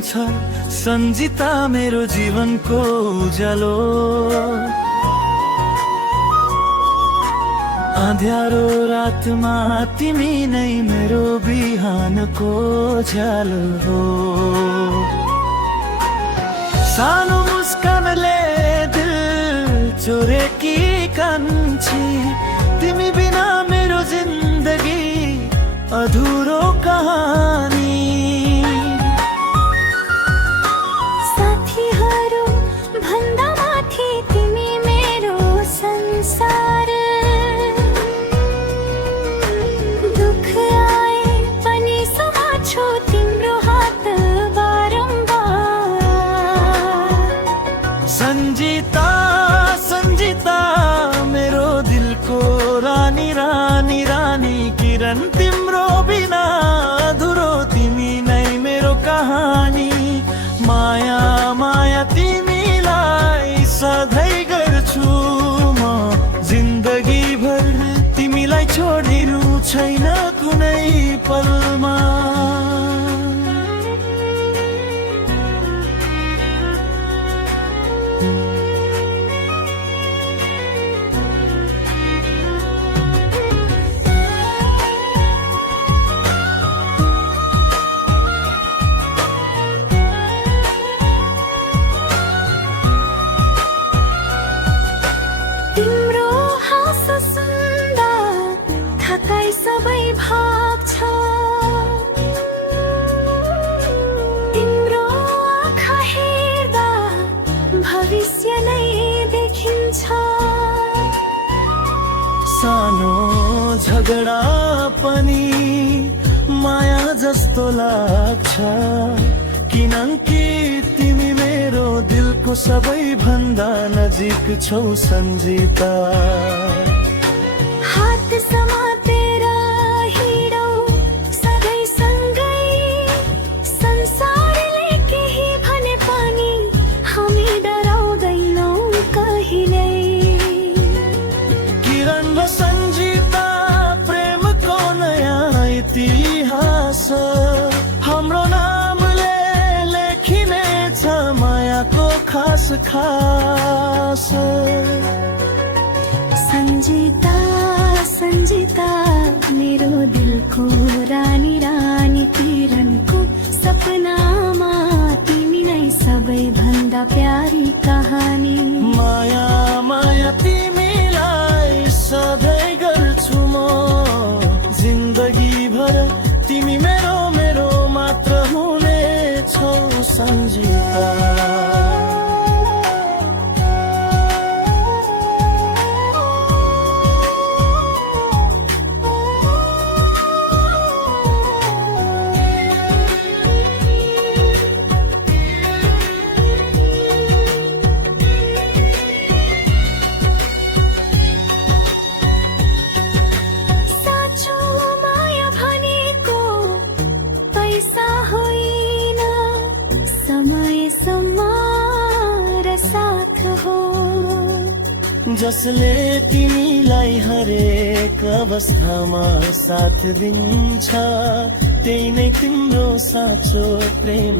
छ सन्जिता मेरो जीवनको उज्यालो। अँध्यारो रातमा तिमी नै मेरो बिहानको उज्यालो हो। सानो मुस्कानले दिल चोरेकी कान्छी, तिमी बिना मेरो जिन्दगी अधुरो कहानी। साथीहरू भन्दा माथि तिमी मेरो संसार। दुख आए पनि समात्छु तिम्रो हात बारम्बार। सन्जिता सन्जिता मेरो दिलको रानी रानी रानी, किरण तिम्रो बिना अधुरो तिमी नै मेरो कहानी। माया माया तिमीलाई सधैँ गर्छु म, जिन्दगी भर तिमीलाई छोडिनु छैन कुनै पलमा। तिम्रो हाँसो सुन्दा थकाइ सबै भाग्छ। तिम्रो आँखा हेर्दा भविष्य नै देखिन्छ। सानो झगडा पनि माया जस्तो लाग्छ, किनकि तिमी मेरो दिलको सबैभन्दा नजिक छौ सन्जिता। हात समातेर हिँडौँ सधैँ सँगै, संसारले केही भने पनि हामी डराउँदैनौँ कहिल्यै। किरण र सन्जिता प्रेमको नयाँ इतिहास, हाम्रो नामले लेखिनेछ मायाको खास खास। सन्जिता सन्जिता मेरो दिलको रानी रानी, किरणको सपनामा तिमी नै सबैभन्दा प्यारी कहानी। माया माया तिमीलाई सधैँ गर्छु म, जिन्दगी भर तिमी मेरो मेरो मात्र हुनेछौ सन्जिता। साँचो माया भनेको पैसा होइन, समयसम्म र साथ हो। जसले तिमीलाई हरेक अवस्थामा साथ दिन्छ, त्यही नै तिम्रो साँचो प्रेम